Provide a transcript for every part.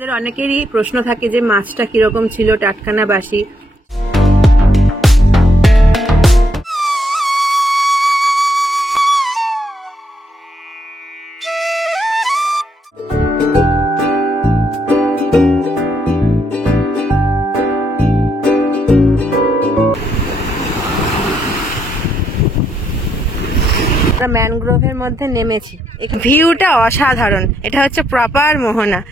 আমাদের অনেকেরই প্রশ্ন থাকে যে মাছটা কিরকম ছিল, টাটকা না বাসি। আমরা ম্যানগ্রোভের মধ্যে নেমেছি, ভিউটা অসাধারণ। এটা হচ্ছে প্রপার মোহনা।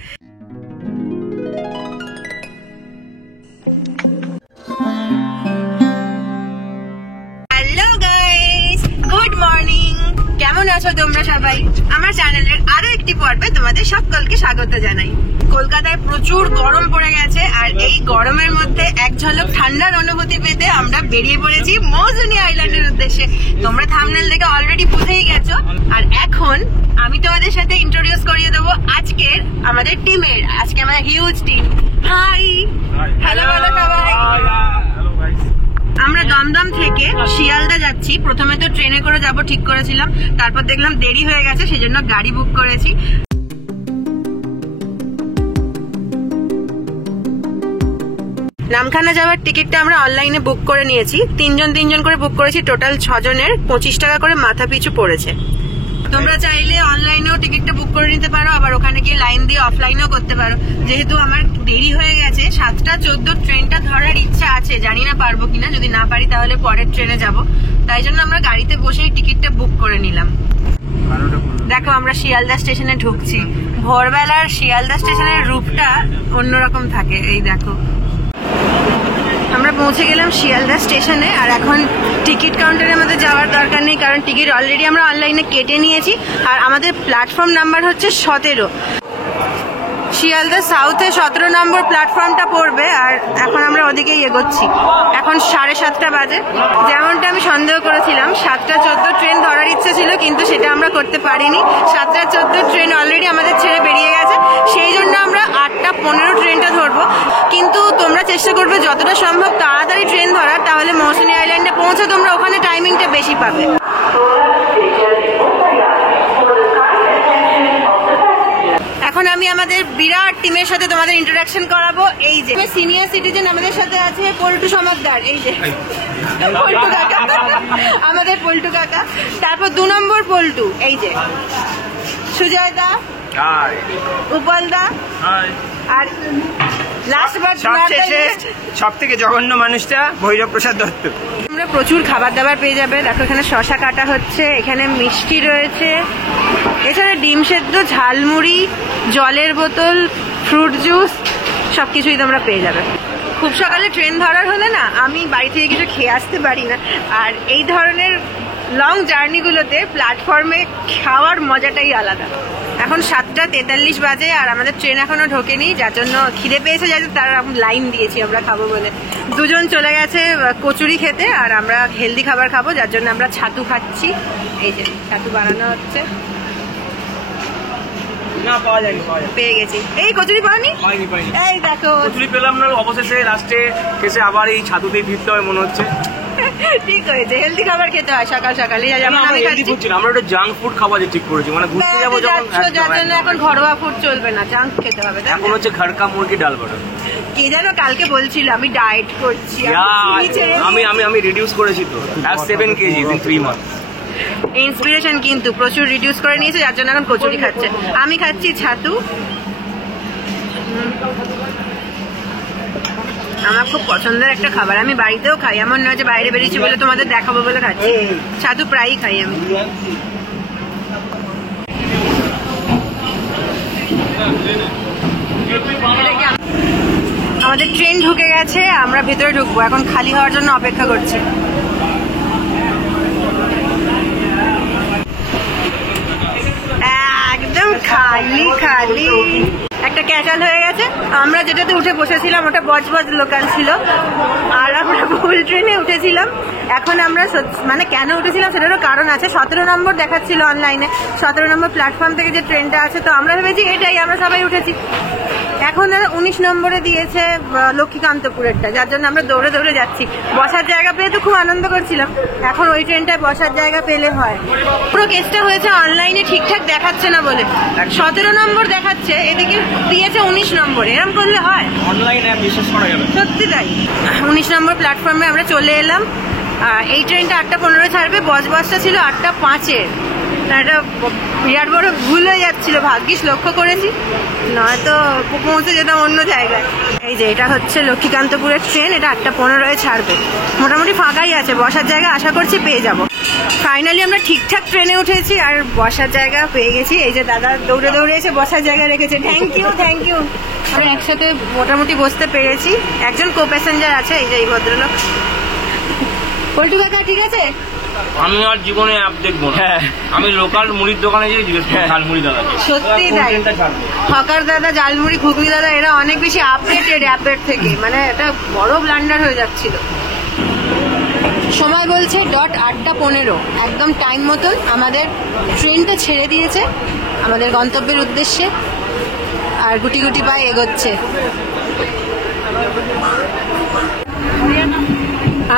Hello guys, good morning. কেমন আছো তোমরা সবাই? আমার চ্যানেলের আরো একটি পর্বে তোমাদের সকলকে স্বাগত জানাই। কলকাতায় প্রচুর গরম পড়ে গেছে, আর এই গরমের মধ্যে এক ঝলক ঠান্ডার অনুভূতি পেতে আমরা বেরিয়ে পড়েছি মৌসুনী আইল্যান্ডের উদ্দেশ্যে। তোমরা থাম্বনেল দেখে অলরেডি বুঝেই গেছো। আর এখন আমি তোমাদের সাথে ইন্ট্রোডিউস করিয়ে দেবো আজকের আমাদের টিমের। আজকে আমাদের হিউজ টিম। হাই, হ্যালো বলো সবাই। আমরা দমদম থেকে শিয়ালদা যাচ্ছি। প্রথমে তো ট্রেনে করে যাব ঠিক করেছিলাম, তারপর দেখলাম দেরি হয়ে গেছে, সেজন্য গাড়ি বুক করেছি। নামখানা যাওয়ার টিকিটটা আমরা অনলাইনে বুক করে নিয়েছি। তিনজন করে বুক করেছি। টোটাল 6 জনের 25 টাকা করে মাথা পিছু পড়েছে। তোমরা চাইলে অনলাইনেও টিকিটটা বুক করে নিতে পারো, আবার ওখানে গিয়ে লাইন দিয়ে অফলাইনেও করতে পারো। যেহেতু আমার দেরি হয়ে গেছে, 7:14 ট্রেনটা ধরার ইচ্ছা আছে, জানি না পারবো কিনা। যদি না পারি তাহলে পরের ট্রেনে যাব। তাই জন্য আমরা গাড়িতে বসেই টিকিটটা বুক করে নিলাম। দেখো আমরা শিয়ালদা স্টেশনে ঢুকছি। ভোরবেলার শিয়ালদা স্টেশনের রূপটা অন্যরকম থাকে। এই দেখো, আমরা পৌঁছে গেলাম শিয়ালদা স্টেশনে। আর এখন টিকিট কাউন্টারে আমাদের যাওয়ার দরকার নেই, কারণ টিকিট অলরেডি আমরা অনলাইনে কেটে নিয়েছি। আর আমাদের প্ল্যাটফর্ম নাম্বার হচ্ছে 17। শিয়ালদা সাউথে 17 নম্বর প্ল্যাটফর্মটা পড়বে। আর এখন আমরা ওদিকেই এগোচ্ছি। এখন 7:30 বাজে। যেমনটা আমি সন্দেহ করেছিলাম, 7:14 ট্রেন ধরার ইচ্ছে ছিল, কিন্তু সেটা আমরা করতে পারিনি। 7:14 ট্রেন অলরেডি আমাদের ছেড়ে বেরিয়ে গেছে। সেই জন্য আমরা 8:15 ট্রেনটা ধরবো। কিন্তু তোমরা চেষ্টা করবে যতটা সম্ভব তাড়াতাড়ি ট্রেন ধরার, তাহলে মৌসুনী আইল্যান্ডে পৌঁছে তোমরা ওখানে টাইমিংটা বেশি পাবে। এখন আমি আমাদের বিরাট টিমের সাথে তোমাদের ইন্ট্রোডাকশন করাবো। এই যে সিনিয়র সিটিজেন আমাদের সাথে আছে পল্টু সমাদ্দার। এই যে পল্টু কাকা, আমাদের পল্টু কাকা। তারপর 2 নম্বর পল্টু, এই যে সুজয় দা, উপল দা, আর লাস্ট বার সব থেকে জঘন্য মানুষটা ভৈরব প্রসাদ দত্ত। আমরা প্রচুর খাবার দাবার পেয়ে যাবে। দেখো এখানে শশা কাটা হচ্ছে, এখানে মিষ্টি রয়েছে, এছাড়া ডিম সেদ্ধ, ঝালমুড়ি, জলের বোতল, ফ্রুট জুস, সবকিছুই তোমরা পেয়ে যাবে। খুব সকালে ট্রেন ধরার হলে না, আমি বাড়ি থেকে কিছু খেয়ে আসতে পারি না। আর এই ধরনের লং জার্নিগুলোতে প্ল্যাটফর্মে খাওয়ার মজাটাই আলাদা। এখন 7:43 বাজে, আর আমাদের ট্রেন এখনো ঢোকেনি, যার জন্য খিদে পেয়েছে, যাতে তার লাইন দিয়েছি আমরা খাবো বলে। 2 জন চলে গেছে কচুরি খেতে, আর আমরা হেলদি খাবার খাবো, যার জন্য আমরা ছাতু খাচ্ছি। এই যে ছাতু বানানো হচ্ছে। পেয়ে গেছি। এই কচুরি পাওনি? এই দেখো কচুরি পেলাম না, অবশেষে লাস্টে এসে আবার এই ছাতুতেই ফিরতে হয় মনে হচ্ছে। ঠিক হয়েছে, হেলদি খাবার খেতে হয় সকাল সকালে। আমরা ওটা জাঙ্ক ফুড খাবার ঠিক করেছি, মানে ঘুরতে যাবো যখন, যার জন্য এখন ঘরোয়া ফুড চলবে না, জাঙ্ক খেতে হবে। এখন হচ্ছে ঘরকা মুরগি ডাল বাটা। কে যেন কালকে বলছিল আমি ডায়েট করছি, আমি রিডিউস করেছি তো 7 কেজি in 3 months। ইন্সপিরেশন কিন্তু প্রচুর রিডিউস করে নিয়েছে, যার জন্য এখন কচুরি খাচ্ছে। আমি খাচ্ছি ছাতু। আমার খুব পছন্দের একটা খাবার, আমি বাড়িতেও খাই। এমন নয় যে বাইরে বেরিয়েছি বলে তোমাদের দেখাবো বলে খাচ্ছি। ছাতু প্রায়ই খাই আমি। আমাদের ট্রেন ঢুকে গেছে, আমরা ভেতরে ঢুকবো। এখন খালি হওয়ার জন্য অপেক্ষা করছি। একদম খালি খালি। একটা ক্যাচাল হয়ে গেছে। আমরা যেটাতে উঠে বসেছিলাম ওটা বজবজ লোকাল ছিল, আর আমরা ভুল ট্রেনে উঠেছিলাম। এখন আমরা মানে কেন উঠেছিলাম সেটারও কারণ আছে। 17 নম্বর দেখাচ্ছিল অনলাইনে, 17 নম্বর প্ল্যাটফর্ম থেকে যে ট্রেনটা আছে, তো আমরা ভেবেছি এটাই, আমরা সবাই উঠেছি। এখন 19 নম্বরে দিয়েছে লক্ষ্মীকান্তপুরেরটা, যার জন্য আমরা দৌড়ে দৌড়ে যাচ্ছি। বসার জায়গা পেয়ে তো খুব আনন্দ করছিলাম, এখন ওই ট্রেনটায় বসার জায়গা পেলে হয়। পুরো কেসটা হয়েছে অনলাইনে ঠিকঠাক দেখাচ্ছে না বলে, 17 নম্বর দেখাচ্ছে, এদিকে দিয়েছে 19 নম্বর। এরকম করলে হয়? অনলাইনে বিশ্বাস করা যাবে? সত্যি তাই। 19 নম্বর প্ল্যাটফর্মে আমরা চলে এলাম। এই ট্রেনটা 8:15 ছাড়বে, বাসটা ছিল 8:05-এর। একটা বিরাট বড় ভুল হয়ে যাচ্ছিল, ভাগ্যিস লক্ষ্য করেছি, নয়তো পৌঁছে যেতাম অন্য জায়গায়। এই যে এটা হচ্ছে লক্ষ্মীকান্তপুরের ট্রেন, এটা 8:15-এ ছাড়বে। মোটামুটি ফাঁকাই আছে, বসার জায়গা আশা করছি পেয়ে যাব। ফাইনালি আমরা ঠিকঠাক ট্রেনে উঠেছি আর বসার জায়গা পেয়ে গেছি। এই যে দাদা দৌড়ে দৌড়ে এসে বসার জায়গা রেখেছে, থ্যাংক ইউ থ্যাংক ইউ। আমরা একসাথে মোটামুটি বসতে পেরেছি। একজন কো প্যাসেঞ্জার আছে, এই যে এই ভদ্রলোক। পল্টু কাকা ঠিক আছে? আমি আর জীবনে অ্যাপ দেখবো না, আমি লোকাল মুড়ির দোকানে যেয়ে জিজ্ঞেস করি ঝালমুড়ি দাদা। সত্যি তাই, হকার দাদা, ঝালমুড়ি, ঘুগনি দাদা এরা অনেক বেশি আপডেটেড অ্যাপের থেকে, মানে এটা বড় ব্লান্ডার হয়ে যাচ্ছিল। সময় বলছে 8:15, একদম টাইম মতন আমাদের ট্রেনটা ছেড়ে দিয়েছে আমাদের গন্তব্যের উদ্দেশ্যে, আর গুটি গুটি পায়ে এগোচ্ছে।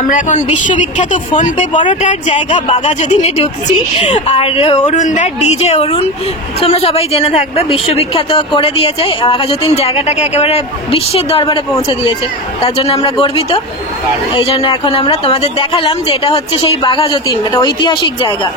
আমরা এখন বিশ্ববিখ্যাত ফোনপে পরোটার জায়গা বাঘাযতীনে ঢুকছি। আর অরুণদার ডিজে অরুণ, তোমরা সবাই জেনে থাকবে, বিশ্ববিখ্যাত করে দিয়েছে বাঘাযতীন জায়গাটাকে, একেবারে বিশ্বের দরবারে পৌঁছে দিয়েছে। তার জন্য আমরা গর্বিত। এই জন্য এখন আমরা তোমাদের দেখালাম যে এটা হচ্ছে সেই বাঘাযতীন, এটা ঐতিহাসিক জায়গা।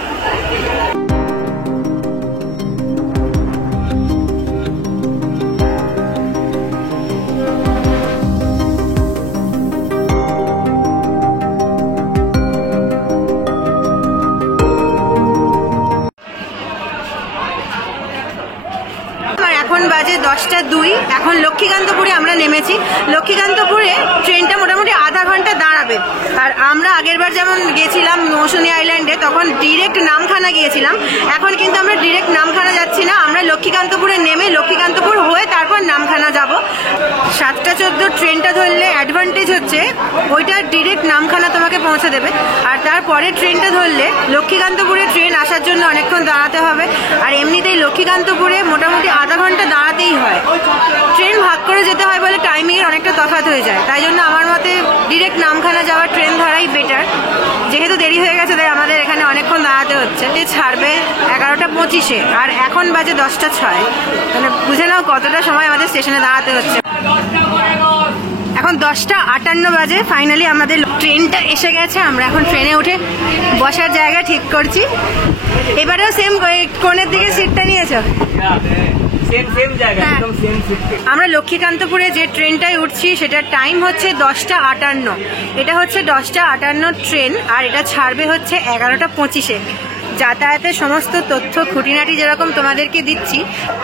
এখন বাজে 10:02। এখন লক্ষ্মীকান্তপুরে আমরা নেমেছি। লক্ষ্মীকান্তপুরে ট্রেনটা মোটামুটি আধা ঘন্টা দাঁড়াবে। আর আমরা আগেরবার যেমন গেছিলাম মৌসুমী আইল্যান্ডে, তখন ডিরেক্ট নামখানা গিয়েছিলাম। এখন কিন্তু আমরা ডিরেক্ট নামখানা যাচ্ছি না, আমরা লক্ষ্মীকান্তপুরে নেমে লক্ষ্মীকান্তপুর হয়ে তারপর নামখানা যাব। 7:14 ট্রেনটা ধরলে অ্যাডভান্টেজ হচ্ছে ওইটা ডিরেক্ট নামখানা তোমাকে পৌঁছে দেবে, আর তারপরে ট্রেনটা ধরলে লক্ষ্মীকান্তপুরে ট্রেন আসার জন্য অনেকক্ষণ দাঁড়াতে হবে। আর এমনিতেই লক্ষ্মীকান্তপুরে মোটামুটি আধা ঘন্টা দাঁড়াতেই হয়। ট্রেন ভাগ করে যেতে হয় বলে টাইমিংয়ের অনেকটা তফাৎ হয়ে যায়, তাই জন্য আমার মতে ডিরেক্ট নামখানা যাওয়ার ট্রেন ধরাই বেটার। যেহেতু দেরি হয়ে গেছে তাই আমাদের এখানে অনেকক্ষণ দাঁড়াতে হচ্ছে। ছাড়বে 11:25-এ, আর এখন বাজে 10:06। মানে বুঝে নাও কতটা সময় আমাদের স্টেশনে দাঁড়াতে হচ্ছে। এখন 10:58 বাজে। ফাইনালি আমাদের ট্রেনটা এসে গেছে, আমরা এখন ট্রেনে উঠে বসার জায়গা ঠিক করছি। এবারেও সেম কোণের দিকে সিটটা নিয়েছো? আমরা লক্ষ্মীকান্তপুরে যে ট্রেনটায় উঠছি সেটার টাইম হচ্ছে 10:58। এটা হচ্ছে 10:58 ট্রেন, আর এটা ছাড়বে হচ্ছে 11:25-এ। যাতায়াতের সমস্ত তথ্য খুঁটিনাটি যেরকম তোমাদেরকে দিচ্ছি,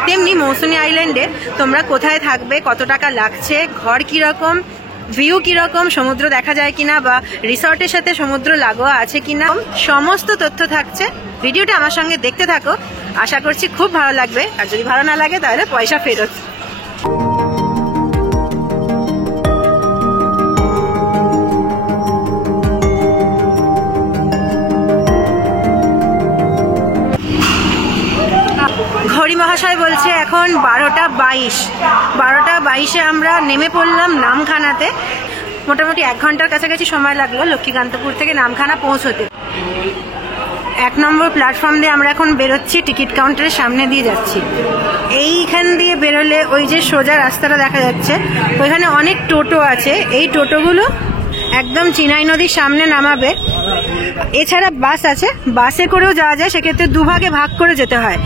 তেমনি মৌসুমী আইল্যান্ডে তোমরা কোথায় থাকবে, কত টাকা লাগছে, ঘর কিরকম, ভিউ কিরকম, সমুদ্র দেখা যায় কিনা, বা রিসর্টের সাথে সমুদ্র লাগোয়া আছে কিনা, সমস্ত তথ্য থাকছে। ভিডিওটা আমার সঙ্গে দেখতে থাকো, আশা করছি খুব ভালো লাগবে। আর যদি ভালো না লাগে তাহলে পয়সা ফেরত। ঘড়ি মহাশয় বলছে এখন 12:22। 12:22-এ আমরা নেমে পড়লাম নামখানাতে। মোটামুটি 1 ঘন্টার কাছাকাছি সময় লাগলো লক্ষ্মীকান্তপুর থেকে নামখানা পৌঁছতে। 1 নম্বর প্ল্যাটফর্ম দিয়ে আমরা এখন বেরোচ্ছি, টিকিট কাউন্টারের সামনে দিয়ে যাচ্ছি। এইখান দিয়ে বেরোলে ওই যে সোজা রাস্তাটা দেখা যাচ্ছে, ওইখানে অনেক টোটো আছে। এই টোটোগুলো একদম চিনাই নদীর সামনে নামাবে। এছাড়া বাস আছে, বাসে করেও যাওয়া যায়, সেক্ষেত্রে দুভাগে ভাগ করে যেতে হয়।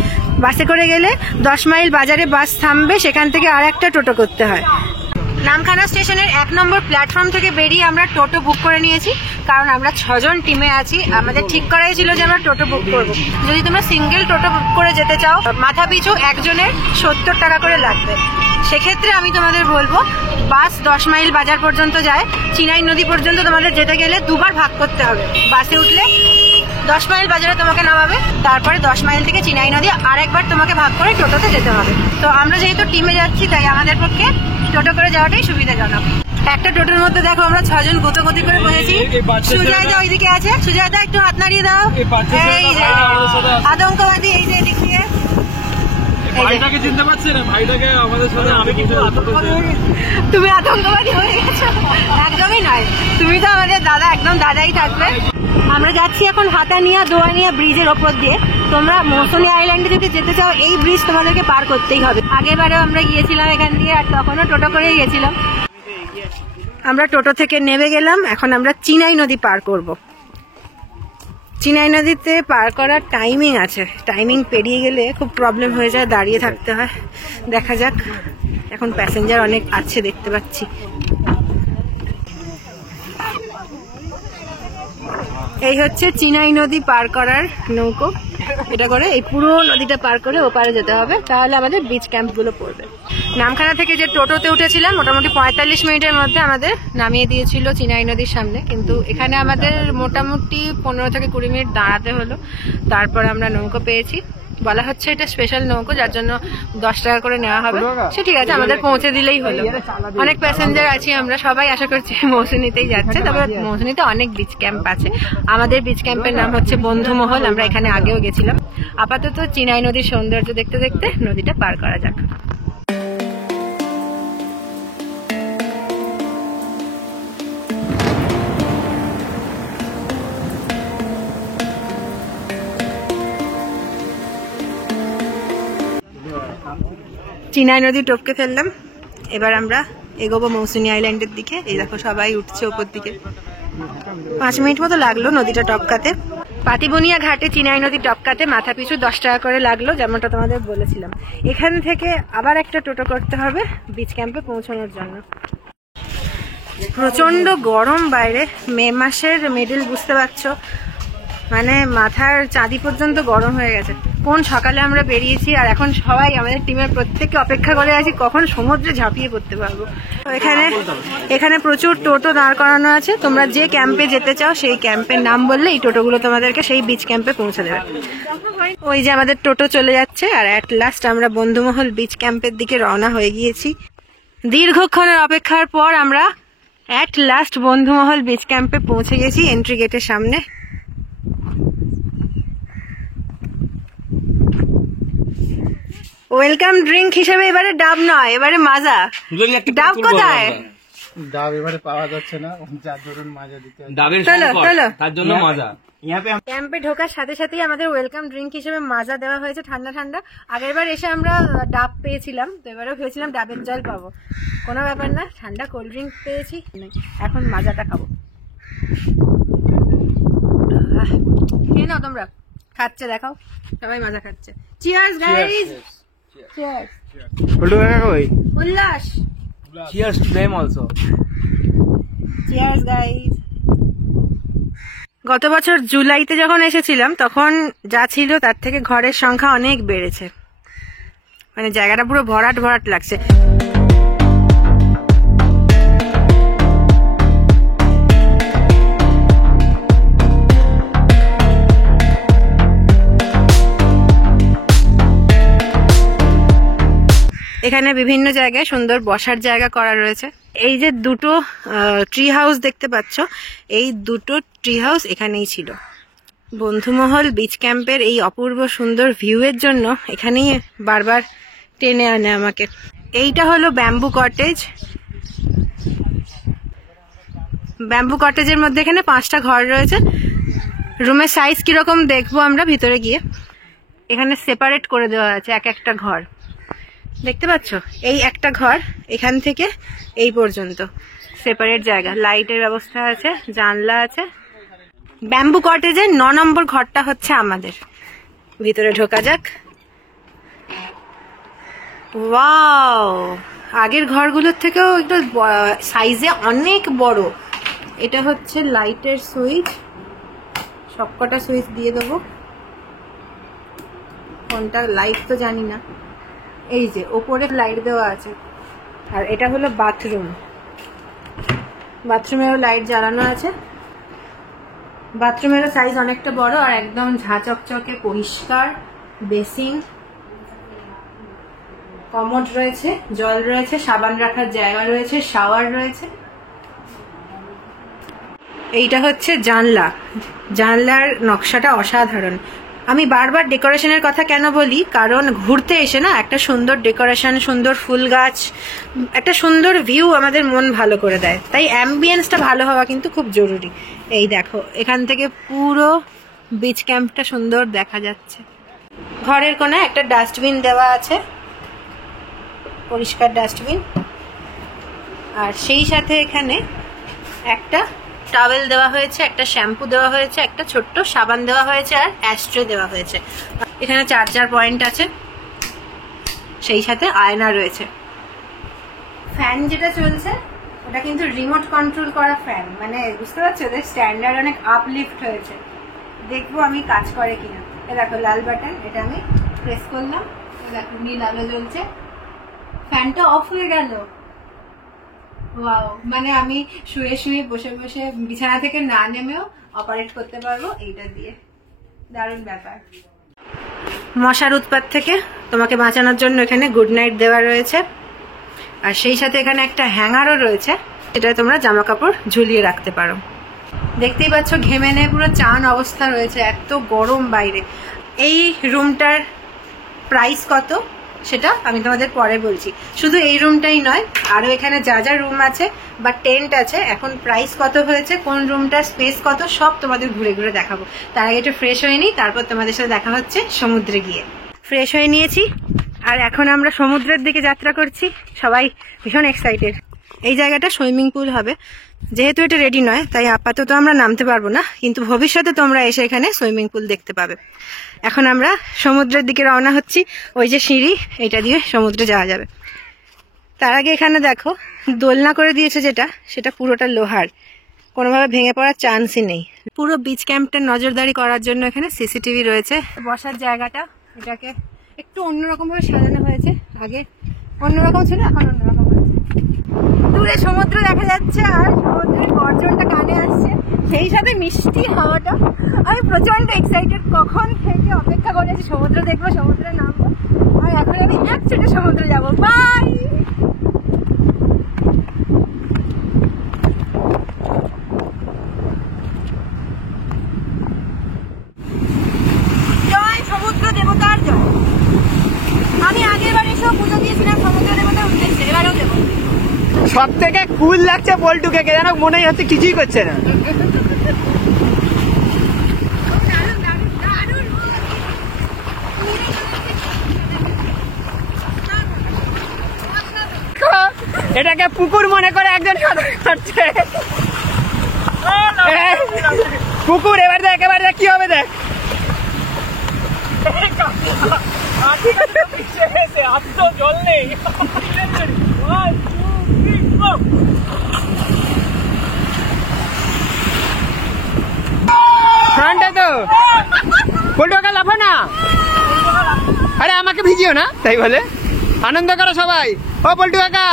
বাসে করে গেলে 10 মাইল বাজারে বাস থামবে, সেখান থেকে আর একটা টোটো করতে হয়। নামখানা স্টেশনের 1 নম্বর প্ল্যাটফর্ম থেকে বেরিয়ে আমরা টোটো বুক করে নিয়েছি, কারণ আমরা 6 জন টিমে আছি। আমাদের ঠিক করাই ছিল যে আমরা টোটো বুক করব। যদি তোমরা সিঙ্গেল টোটো বুক করে যেতে চাও, মাথা পিছু একজনের 70 টাকা করে লাগবে। সেক্ষেত্রে আমি তোমাদের বলবো, বাস 10 মাইল বাজার পর্যন্ত যায়, চিনাই নদী পর্যন্ত তোমাদের যেতে গেলে দুবার ভাগ করতে হবে। বাসে উঠলে 10 মাইল বাজারে তোমাকে নামাবে, তারপরে 10 মাইল থেকে চিনাই নদী আরেকবার তোমাকে ভাগ করে টোটোতে যেতে হবে। তো আমরা যেহেতু টিমে যাচ্ছি, তাই আমাদের পক্ষে টোটো করে যাওয়াটাই সুবিধাজনক। একটা টোটোর মধ্যে দেখো আমরা 6 জন গোতাগতি করে বসেছি। সুজয়দা ওইদিকে আছে, সুজয়দা একটু হাত নাড়িয়ে দাও। এই যে আতঙ্কবাদী, এই যে এদিক দিয়ে ভাইটাকে চিনতে পারছি না, ভাইটাকে আমাদের সাথে আমি কিন্তু তুমি আতঙ্কবাদী হয়ে গেছো। একদমই নয়, তুমি তো আমাদের দাদা, একদম দাদাই থাকবে। আমরা যাচ্ছি এখন হাতানিয়া দোয়ানিয়া ব্রিজের ওপর দিয়ে। তোমরা মৌসুমী আইল্যান্ডে যদি যেতে চাও এই ব্রিজ তোমাদেরকে পার করতেই হবে। আগের বারেও আমরা গিয়েছিলাম এখান দিয়ে, আর তখনও টোটো করেই গেছিলাম। আমরা টোটো থেকে নেমে গেলাম, এখন আমরা চিনাই নদী পার করব। চিনাই নদীতে পার করার টাইমিং আছে, টাইমিং পেরিয়ে গেলে খুব প্রবলেম হয়ে যায়, দাঁড়িয়ে থাকতে হয়। দেখা যাক, এখন প্যাসেঞ্জার অনেক আছে দেখতে পাচ্ছি। এই হচ্ছে চিনাই নদী পার করার নৌকো। এটা করে এই পুরো নদীটা পার করে ওপারে যেতে হবে, তাহলে আমাদের বিচ ক্যাম্পগুলো পড়বে। নামখানা থেকে যে টোটোতে উঠেছিলাম মোটামুটি 45 মিনিটের মধ্যে আমাদের নামিয়ে দিয়েছিল চিনাই নদীর সামনে, কিন্তু এখানে আমাদের মোটামুটি 15 থেকে 20 মিনিট দাঁড়াতে হলো। তারপর আমরা নৌকো পেয়েছি। বলা হচ্ছে এটা স্পেশাল নৌকো, যার জন্য 10 টাকা করে নেওয়া হবে। সে ঠিক আছে, আমাদের পৌঁছে দিলেই হলো। অনেক প্যাসেঞ্জার আছি আমরা, সবাই আশা করছি মৌসুমীতেই যাচ্ছে। তবে মৌসুমীতে অনেক বিচ ক্যাম্প আছে। আমাদের বিচ ক্যাম্পের নাম হচ্ছে বন্ধুমহল, আমরা এখানে আগেও গেছিলাম। আপাতত চিনাই নদীর সৌন্দর্য দেখতে দেখতে নদীটা পার করা যাক। চিনাই নদী টপকে ফেললাম, এবার আমরা এগোবো মৌসুমী আইল্যান্ডের দিকে। এই দেখো সবাই উঠছে ওপর দিকে। 5 মিনিট মতো লাগলো নদীটা টপকাতে। পাতিবনিয়া ঘাটে চিনাই নদী টপকাতে মাথা পিছু 10 টাকা করে লাগলো, যেমনটা তোমাদের বলেছিলাম। এখান থেকে আবার একটা টোটো করতে হবে বিচ ক্যাম্পে পৌঁছানোর জন্য। প্রচন্ড গরম বাইরে, মে মাসের মিডল, বুঝতে পারছো, মানে মাথার চাঁদি পর্যন্ত গরম হয়ে গেছে। কোন সকালে আমরা বেরিয়েছি, আর এখন সবাই আমাদের টিমের প্রত্যেককে অপেক্ষা করে আছি কখন সমুদ্রে ঝাঁপিয়ে পড়তে পারবো। এখানে প্রচুর টোটো দাঁড় করানো আছে। তোমরা যে ক্যাম্পে যেতে চাও সেই ক্যাম্পের নাম বললে এই টোটোগুলো তোমাদেরকে সেই বিচ ক্যাম্পে পৌঁছে দেবে। ওই যে আমাদের টোটো চলে যাচ্ছে, আর অ্যাট লাস্ট আমরা বন্ধুমহল বিচ ক্যাম্পের দিকে রওনা হয়ে গিয়েছি। দীর্ঘক্ষণের অপেক্ষার পর আমরা অ্যাট লাস্ট বন্ধুমহল বিচ ক্যাম্পে পৌঁছে গেছি, এন্ট্রি গেটের সামনে। ওয়েলকাম ড্রিঙ্ক হিসেবে এবারে ডাব নয়, এবারে মাজা। ডাব কোথায়? ডাব এবারে পাওয়া যাচ্ছে না, যার দরুন মাজা দিতে হবে। ডাবের সংকট, তার জন্য মাজা। ক্যাম্পে ঢোকার সাথে সাথেই আমাদের ওয়েলকাম ড্রিঙ্ক হিসেবে মাজা দেওয়া হয়েছে, ঠান্ডা ঠান্ডা। আগেরবার এসে আমরা ডাব পেয়েছিলাম, তো এবারেও ভেবেছিলাম ডাবের জল পাবো। কোনো ব্যাপার না, ঠান্ডা কোল্ড ড্রিঙ্ক পেয়েছি, এখন মাজাটা খাবো। খেয়ে নাও তোমরা। খাচ্ছে, দেখাও, সবাই মাজা খাচ্ছে। Cheers guys, cheers. উল্লাস, cheers to them also. Cheers guys. গত বছর জুলাইতে যখন এসেছিলাম তখন যা ছিল তার থেকে ঘরের সংখ্যা অনেক বেড়েছে, মানে জায়গাটা পুরো ভরাট ভরাট লাগছে। এখানে বিভিন্ন জায়গায় সুন্দর বসার জায়গা করা রয়েছে। এই যে দুটো ট্রি হাউস দেখতে পাচ্ছ, এই দুটো ট্রি হাউস এখানেই ছিল। বন্ধুমহল বিচ ক্যাম্পের এই অপূর্ব সুন্দর ভিউয়ের জন্য এখানেই বারবার টেনে আনে আমাকে। এইটা হলো ব্যাম্বু কটেজ। ব্যাম্বু কটেজের মধ্যে এখানে 5টা ঘর রয়েছে। রুমের সাইজ কিরকম দেখবো আমরা ভিতরে গিয়ে। এখানে সেপারেট করে দেওয়া আছে এক একটা ঘর, দেখতে পাচ্ছ? এই একটা ঘর এখান থেকে এই পর্যন্ত সেপারেট জায়গা, লাইটের ব্যবস্থা আছে, জানলা আছে। ব্যাম্বু কটেজের 9 নম্বর ঘরটা হচ্ছে আমাদের। ভিতরে ঢোকা যাক। ওয়াও, আগের ঘরগুলোর থেকেও একটু সাইজে অনেক বড়। এটা হচ্ছে লাইটের সুইচ, সবকটা সুইচ দিয়ে দেবো। কোনটা লাইট তো জানি না। এই যে ওপরে লাইট দেওয়া আছে। আর এটা হলো বাথরুম, বাথরুমেও লাইট জ্বালানো আছে। বাথরুমেরও সাইজ অনেকটা বড় আর একদম ঝাঁচকচকে পরিষ্কার। বেসিন, কমোড রয়েছে, জল রয়েছে, সাবান রাখার জায়গা রয়েছে, শাওয়ার রয়েছে। এইটা হচ্ছে জানলা, জানলার নকশাটা অসাধারণ। আমি বারবার ডেকোরেশনের কথা কেন বলি, কারণ ঘুরতে এসে না একটা সুন্দর ডেকোরেশন, সুন্দর ফুল গাছ, একটা সুন্দর ভিউ আমাদের মন ভালো করে দেয়। তাই অ্যাম্বিয়েন্সটা ভালো হওয়া কিন্তু খুব জরুরি। এই দেখো, এখান থেকে পুরো বিচ ক্যাম্পটা সুন্দর দেখা যাচ্ছে। ঘরের কোনায় একটা ডাস্টবিন দেওয়া আছে, পরিষ্কার ডাস্টবিন, আর সেই সাথে এখানে একটা টাওয়েল দেওয়া হয়েছে, একটা শ্যাম্পু দেওয়া হয়েছে, একটা ছোট্ট সাবান দেওয়া হয়েছে, আর অ্যাস্ট্রে দেওয়া হয়েছে। এখানে চার্জার পয়েন্ট আছে, সেই সাথে আয়না রয়েছে। ফ্যান যেটা চলছে ওটা কিন্তু রিমোট কন্ট্রোল করা ফ্যান, মানে বুঝতে পারছো ওদের স্ট্যান্ডার্ড অনেক আপলিফট হয়েছে। দেখবো আমি কাজ করে কিনা। এ দেখো লাল বাটন, এটা আমি প্রেস করলাম, দেখো নীল আলো জ্বলছে, ফ্যানটা অফ হয়ে গেল। ওয়াও, মানে আমি শুয়ে শুয়ে বসে বসে বিছানা থেকে না নেমেও অপারেট করতে পারবো এইটা দিয়ে। দারুণ ব্যাপার। মশার উৎপাত থেকে তোমাকে বাঁচানোর জন্য এখানে গুড নাইট দেওয়া রয়েছে, আর সেই সাথে এখানে একটা হ্যাঙ্গারও রয়েছে, এটা তোমরা জামা কাপড় ঝুলিয়ে রাখতে পারো। দেখতেই পাচ্ছ ঘেমে নিয়ে পুরো চান অবস্থা রয়েছে, এত গরম বাইরে। এই রুমটার প্রাইস কত সেটা আমি তোমাদের পরে বলছি। শুধু এই রুমটাই নয়, আরো এখানে যা যা রুম আছে বা টেন্ট আছে, এখন প্রাইস কত হয়েছে, কোন রুমটার স্পেস কত, সব তোমাদের ঘুরে ঘুরে দেখাবো। তার আগে একটু ফ্রেশ হয়ে নিই, তারপর তোমাদের সাথে দেখা হচ্ছে সমুদ্রে গিয়ে। ফ্রেশ হয়ে নিয়েছি, আর এখন আমরা সমুদ্রের দিকে যাত্রা করছি। সবাই ভীষণ এক্সাইটেড। এই জায়গাটা সুইমিং পুল হবে, যেহেতু এটা রেডি নয় তাই আপাতত আমরা নামতে পারবো না, কিন্তু ভবিষ্যতে তোমরা এসে এখানে সুইমিং পুল দেখতে পাবে। এখন আমরা সমুদ্রের দিকে রওনা হচ্ছি, ওই যে সিঁড়ি, এটা দিয়ে সমুদ্রে যাওয়া যাবে। তার আগে এখানে দেখো দোলনা করে দিয়েছে, যেটা সেটা পুরোটা লোহার, কোনোভাবে ভেঙে পড়ার চান্সই নেই। পুরো বিচ ক্যাম্পটা নজরদারি করার জন্য এখানে সিসিটিভি রয়েছে। বসার জায়গাটা এটাকে একটু অন্যরকম ভাবে সাজানো হয়েছে, আগে অন্যরকম ছিল, এখন অন্যরকম হয়েছে। দূরে সমুদ্র দেখা যাচ্ছে আর সমুদ্রের গর্জনটা কানে আসছে, সেই সাথে মিষ্টি হাওয়াটা। আমি প্রচন্ড এক্সাইটেড, কখন থেকে অপেক্ষা করেছি সমুদ্র দেখবো, সমুদ্রে নামবো, আর এখন আমি এক ছুটে সমুদ্রে যাবো। বাই। জয় সমুদ্র দেবতার জয়। আমি আগের বার এসেও পুজো দিয়েছিলাম সমুদ্র দেবতার উদ্দেশ্যে, এবারও দেবো। সব থেকে কুল লাগছে বল্টুকে, যেন মনে হচ্ছে কিছুই করছে না। এটাকে পুকুর মনে করে একজন সাঁতার কাটছে। পুকুর, এবার দেখ, এবার দেখ কি হবে, দেখ। জল নেই। ফ্রন্টে তো বল্টু কাকা লাফো না, আরে আমাকে ভিজিও না, তাই বলে আনন্দ করো সবাই। ও বল্টু কাকা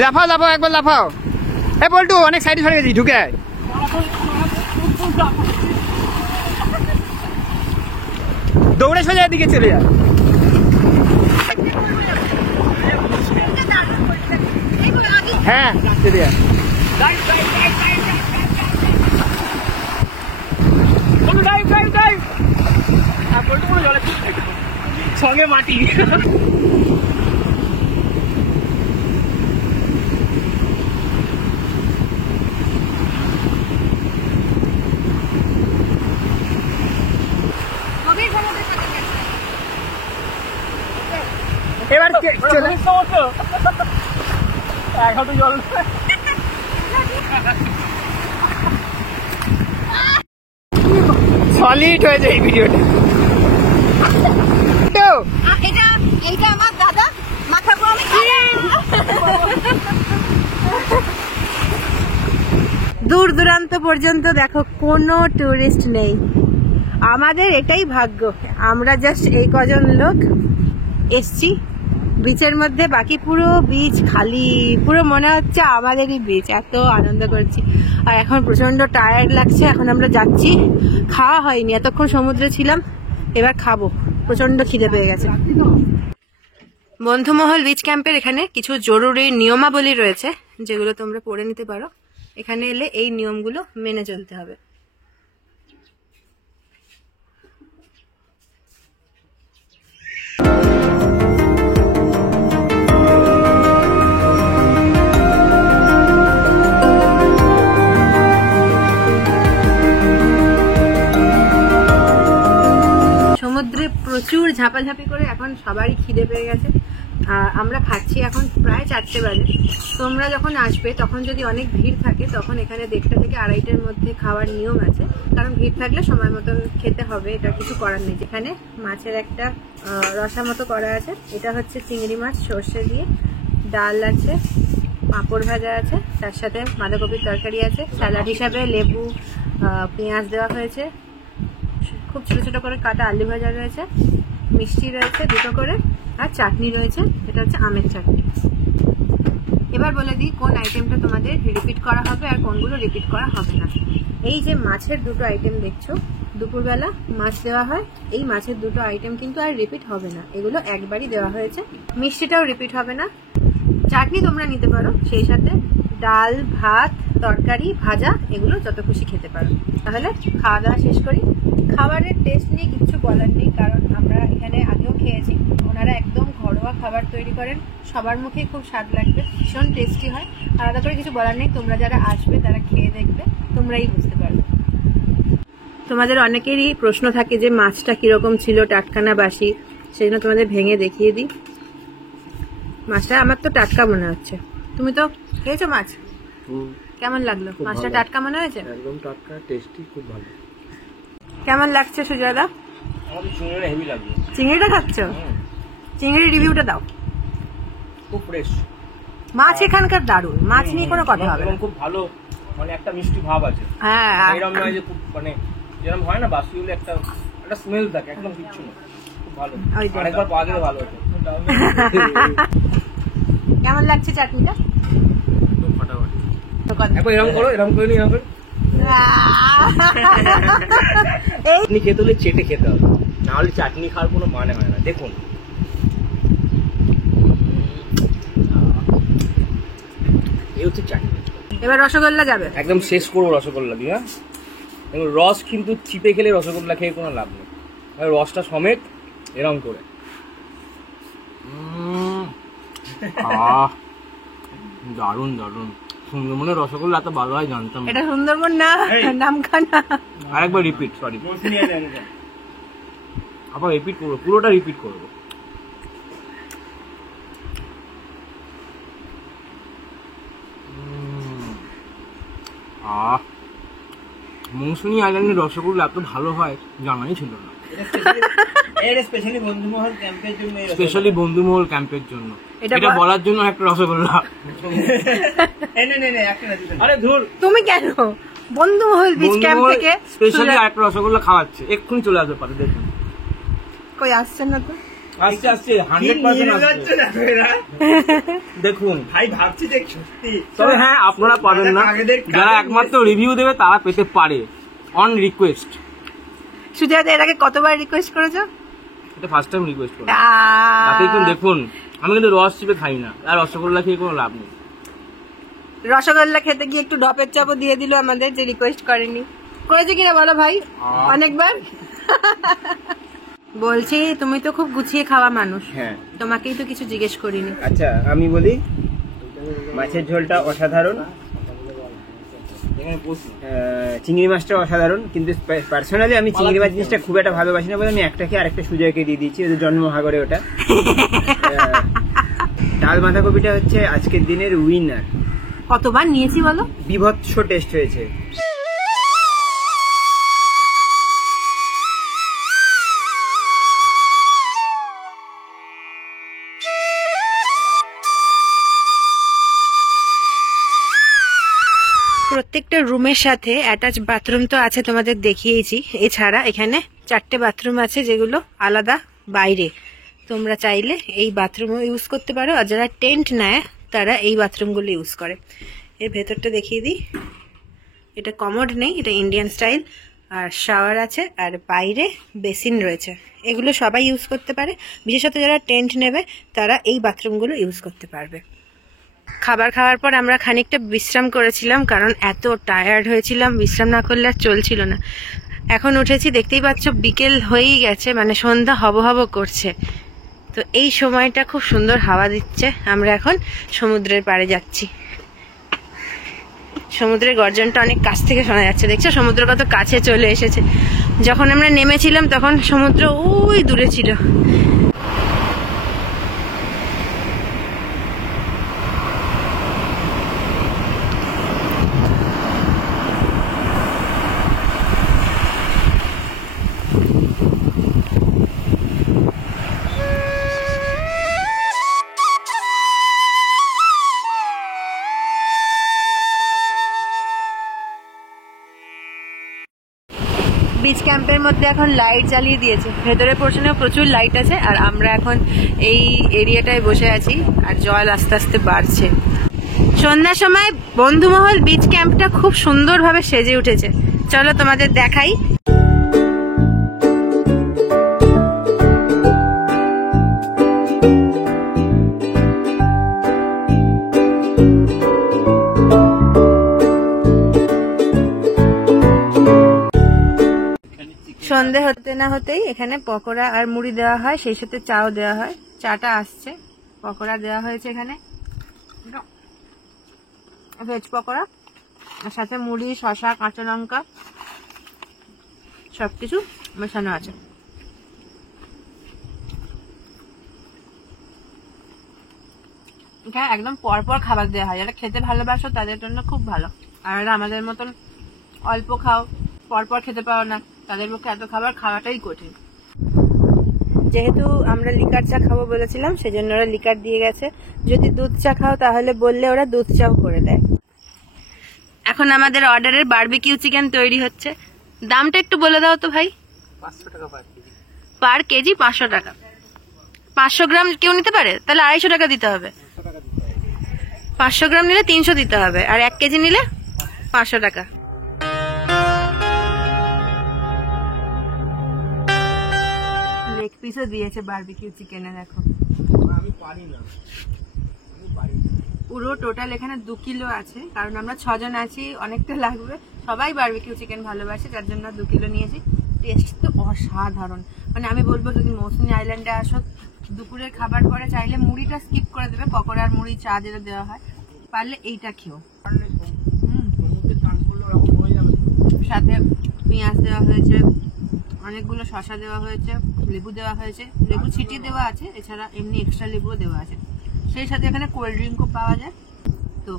লাফাও, লাফাও, একবার লাফাও। এ বল্টু অনেক সাইডে সরে গেছি, ঢুকে আয়। দৌড়ে সোজা দিকে চলে যায়। হ্যাঁ চলে যায়। সঙ্গে মাটি। এবার চলে এক হাতে জল। সলিড হয়েছে এই ভিডিওটা। এইটা আমার দাদা মাথা দূর দূরান্ত পর্যন্ত দেখো কোনো টুরিস্ট নেই। আমাদের এটাই ভাগ্য, আমরা জাস্ট এই কজন লোক এসছি বিচের মধ্যে, বাকি পুরো বিচ খালি, পুরো মনে হচ্ছে আমাদেরই বিচ, এত আনন্দ করছি। আর এখন প্রচন্ড টায়ার্ড লাগছে, এখন আমরা যাচ্ছি। খাওয়া হয়নি, এতক্ষণ সমুদ্রে ছিলাম, এবার খাবো, প্রচন্ড খিদে পেয়ে গেছে। বন্ধুমহল বিচ ক্যাম্পের এখানে কিছু জরুরি নিয়মাবলী রয়েছে, যেগুলো তোমরা পড়ে নিতে পারো। এখানে এলে এই নিয়মগুলো মেনে চলতে হবে। সমুদ্রে প্রচুর ঝাপাঝাপি করে এখন সবারই খিদে পেয়ে গেছে। আমরা খাচ্ছি এখন প্রায় 4টে বাজে। তোমরা যখন আসবে তখন যদি অনেক ভিড় থাকে তখন এখানে 1:30 থেকে 2:30-এর মধ্যে খাওয়ার নিয়ম আছে, কারণ ভিড় থাকলে সময় মতন খেতে হবে, এটা কিছু করার নেই। যেখানে মাছের একটা রসা মতো করা আছে, এটা হচ্ছে চিংড়ি মাছ সর্ষে দিয়ে, ডাল আছে, পাঁপড় ভাজা আছে, তার সাথে বাঁধাকপির তরকারি আছে, স্যালাড হিসাবে লেবু পেঁয়াজ দেওয়া হয়েছে, খুব ছোট ছোট করে কাটা আলু ভাজা রয়েছে, মিষ্টি রয়েছে 2টো করে, আর চাটনি রয়েছে, এটা হচ্ছে আমের চাটনি। এবার বলে দিই কোন আইটেমটা তোমাদের রিপিট করা হবে আর কোনগুলো রিপিট করা হবে না। এই যে মাছের 2টো আইটেম দেখছো, দুপুরবেলা মাছ দেওয়া হয়, এই মাছের 2টো আইটেম কিন্তু আর রিপিট হবে না, এগুলো একবারই দেওয়া হয়েছে। মিষ্টিটাও রিপিট হবে না। চাটনি তোমরা নিতে পারো, সেই সাথে ডাল, ভাত, তরকারি, ভাজা, এগুলো যত খুশি খেতে পারো। তাহলে খাওয়া দাওয়া শেষ করি। খাবারের টেস্ট নিয়ে কিছু বলার নেই, কারণ আমরা এখানে আগেও খেয়েছি। ওনারা একদম ঘরোয়া খাবার তৈরি করেন, সবার মুখে খুব স্বাদ লাগবে, ভীষণ টেস্টি হয়। আলাদা করে কিছু বলার নেই, তোমরা যারা আসবে তারা খেয়ে দেখবে, তোমরাই বুঝতে পারবে। তোমাদের অনেকেরই প্রশ্ন থাকে যে মাছটা কিরকম ছিল, টাটকা না বাসি, সেই জন্য তোমাদের ভেঙে দেখিয়ে দিই। মাছটা আমার তো টাটকা মনে হচ্ছে। তুমি তো খেয়েছো মাছ, কেমন লাগলো? মাছটা টাটকা মনে হয়েছে? একদম টাটকা, টেস্টি, খুব ভালো। কেমন লাগছে সুজয়দা? আমাদের চিংড়িটা হেভি লাগবে। চিংড়িটা খাচ্ছ? চিংড়ির রিভিউটা দাও। খুব ফ্রেশ মাছ এখানকার দারুণ, মাছ নিয়ে কোনো কথা হবে না। খুব ভালো, মানে একটা মিষ্টি ভাব আছে। হ্যাঁ, এরকম নয় যে খুব মানে যেরকম হয় না বাসি হলে একটা স্মেল থাকে, একদম কিচ্ছু না, খুব ভালো। ওইটাই। আরেকবার পাওয়া গেলে ভালো হতো। কেমন লাগছে চাটনিটা? একদম ফাটাফাটি। একবার এরকম করো, এরকম করে এরকম করে চাটনি খেতে হলে চেটে খেতে হবে, না হলে চাটনি খাওয়ার কোনো মানে হয় না। দেখুন এই হচ্ছে চাটনি। এবার রসগোল্লা যাবে। একদম শেষ করবো রসগোল্লা দিয়ে। হ্যাঁ, রস কিন্তু চিপে খেলে রসগোল্লা খেয়ে কোনো লাভ নেই, রসটা সমেত এরকম করে। দারুন দারুন। সুন্দরবনের রসগোল্লা এত ভালো হয় জানতাম। এটা সুন্দরবন না, নামখানা। আরেকবার রিপিট, সরি, আবার রিপিট করবো, পুরোটা রিপিট করবো। মৌসুমী আইল্যান্ডের রসগোল্লা এত ভালো হয় জানাই ছিল না। স্পেশালি বন্ধুমহল ক্যাম্পের জন্য, এটা বলার জন্য একটা রসগোল্লা। আরে ধুর, তুমি কেন বন্ধুমহল বিচ ক্যাম্প থেকে স্পেশালি একটা রসগোল্লা খাওয়াচ্ছে, এক্ষুনি চলে আসবে পারে। দেখুন কই আসছেন না তো? আসছে আসছে, 100% আসছে। দেখুন ভাই, ভাবছি দেখ সত্যি। তবে হ্যাঁ, আপনারা পাবেন না, যারা একমাত্র রিভিউ দেবে তারা পেতে পারে অন রিকোয়েস্ট। সুজয়দা এর আগে কতবার রিকোয়েস্ট করেছো? এটা ফার্স্ট টাইম রিকোয়েস্ট করলাম। তাতে কিন্তু দেখুন, আমি কিন্তু রস চিপে খাই না, আর রসগোল্লা খেয়ে কোনো লাভ নেই। রসগোল্লা খেতে গিয়ে একটু ডপের চাপও দিয়ে দিল আমাদের, যে রিকোয়েস্ট করেনি। করেছে কিনা বলো ভাই? অনেকবার। বলছি তুমি তো খুব গুছিয়ে খাওয়া মানুষ, হ্যাঁ, তোমাকেই তো কিছু জিজ্ঞেস করিনি। আচ্ছা আমি বলি, মাছের ঝোলটা অসাধারণ, চিংড়ি মাছটা অসাধারণ, কিন্তু পার্সোনালি আমি চিংড়ি মাছ জিনিসটা খুব একটা ভালোবাসি না বলে আমি একটাকে আরেকটা সুজয়কে দিয়ে দিয়েছি, ওদের জন্মহাগরে ওটা। ডাল বাঁধাকপিটা হচ্ছে আজকের দিনের উইনার। কতবার নিয়েছি বলো? বিভৎস টেস্ট হয়েছে। প্রত্যেকটা রুমের সাথে অ্যাটাচ বাথরুম তো আছে, তোমাদের দেখিয়েছি। এছাড়া এখানে 4টে বাথরুম আছে, যেগুলো আলাদা বাইরে। তোমরা চাইলে এই বাথরুমও ইউজ করতে পারো, আর যারা টেন্ট নেয় তারা এই বাথরুমগুলো ইউজ করে। এর ভেতরটা দেখিয়ে দিই, এটা কমোড নেই, এটা ইন্ডিয়ান স্টাইল, আর শাওয়ার আছে, আর বাইরে বেসিন রয়েছে। এগুলো সবাই ইউজ করতে পারে, বিশেষত যারা টেন্ট নেবে তারা এই বাথরুমগুলো ইউজ করতে পারবে। খাবার খাওয়ার পর আমরা খানিকটা বিশ্রাম করেছিলাম, কারণ এত টায়ার্ড হয়েছিলাম, বিশ্রাম না করলে আর চলছিল না। এখন উঠেছি, দেখতেই পাচ্ছ বিকেল হয়েই গেছে, মানে সন্ধ্যা হব হব করছে। তো এই সময়টা খুব সুন্দর হাওয়া দিচ্ছে। আমরা এখন সমুদ্রের পাড়ে যাচ্ছি। সমুদ্রের গর্জনটা অনেক কাছ থেকে শোনা যাচ্ছে, দেখছো সমুদ্র কত কাছে চলে এসেছে। যখন আমরা নেমেছিলাম তখন সমুদ্র ওই দূরে ছিল। বিচ ক্যাম্পের মধ্যে এখন লাইট জ্বালিয়ে দিয়েছে, ভেতরে পোর্শনেও প্রচুর লাইট আছে। আর আমরা এখন এই এরিয়াটায় বসে আছি, আর জল আস্তে আস্তে বাড়ছে। সন্ধ্যার সময় বন্ধুমহল বিচ ক্যাম্পটা খুব সুন্দরভাবে সেজে উঠেছে। চলো তোমাদের দেখাই। সন্ধে হতে না হতেই এখানে পকোড়া আর মুড়ি দেওয়া হয়, সেই সাথে চাও দেওয়া হয়। চাটা আসছে, পকোড়া দেওয়া হয়েছে এখানে, ভেজ পকোড়া, আর সাথে মুড়ি, শসা, কাঁচা লঙ্কা সবকিছু মেশানো আছে। এখানে একদম পরপর খাবার দেওয়া হয়, যারা খেতে ভালোবাসো তাদের জন্য খুব ভালো। আর আমাদের মতন অল্প খাও, পরপর খেতে পারো না, তাদের পক্ষে এত খাবার খাওয়াটাই কঠিন। যেহেতু আমরা লিকার চা খাবো বলেছিলাম, সেজন্য ওরা লিকার দিয়ে গেছে। যদি দুধ চা খাও তাহলে বললে ওরা দুধ চাও করে দেয়। এখন আমাদের অর্ডারের বারবিকিউ চিকেন তৈরি হচ্ছে। দামটা একটু বলে দাও তো ভাই। 500 টাকা পার কেজি 500 টাকা। 500 গ্রাম কেউ নিতে পারে? তাহলে 250 টাকা দিতে হবে। 500 গ্রাম নিলে 300 দিতে হবে, আর 1 কেজি নিলে 500 টাকা। লেগ পিসও দিয়েছে বারবিকিউ চিকেনে, দেখো। আমি পারি না, পুরো টোটাল এখানে 2 কিলো আছে, কারণ আমরা 6 জন আছি, অনেকটা লাগবে। সবাই বারবিকিউ চিকেন ভালোবাসে, যার জন্য 2 কিলো নিয়েছি। টেস্ট তো অসাধারণ, মানে আমি বলবো যদি মৌসুমী আইল্যান্ডে আসো, দুপুরের খাবার পরে চাইলে মুড়িটা স্কিপ করে দেবে, পকোড়া আর মুড়ি, চা যেটা দেওয়া হয়, পারলে এইটা খেও। সাথে পেঁয়াজ দেওয়া হয়েছে, অনেকগুলো শসা দেওয়া হয়েছে, লেবু দেওয়া হয়েছে, লেবু ছিটিয়ে দেওয়া আছে, এছাড়া এমনি এক্সট্রা লেবুও দেওয়া আছে। সেই সাথে এখানে কোল্ড ড্রিঙ্কও পাওয়া যায়। তো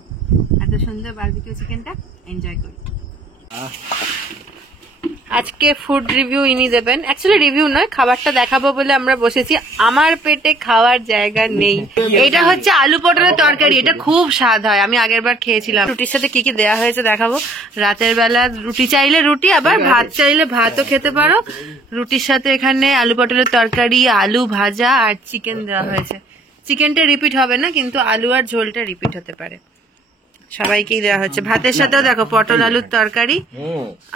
এত সুন্দর বারবিকিউ চিকেনটা এনজয় করি। আজকে ফুড রিভিউ ইনি দেবেন, অ্যাকচুয়ালি রিভিউ নয়, খাবারটা দেখাবো বলে আমরা বসেছি। আমার পেটে খাওয়ার জায়গা নেই। এটা হচ্ছে আলু পটলের তরকারি, এটা খুব স্বাদ হয়, আমি আগের বার খেয়েছিলাম। রুটির সাথে কি কি দেওয়া হয়েছে দেখাবো। রাতের বেলা রুটি চাইলে রুটি, আবার ভাত চাইলে ভাতও খেতে পারো। রুটির সাথে এখানে আলু পটলের তরকারি, আলু ভাজা আর চিকেন দেওয়া হয়েছে। চিকেনটা রিপিট হবে না, কিন্তু আলু আর ঝোলটা রিপিট হতে পারে। সবাইকেই দেওয়া হচ্ছে। ভাতের সাথেও দেখো পটল আলুর তরকারি,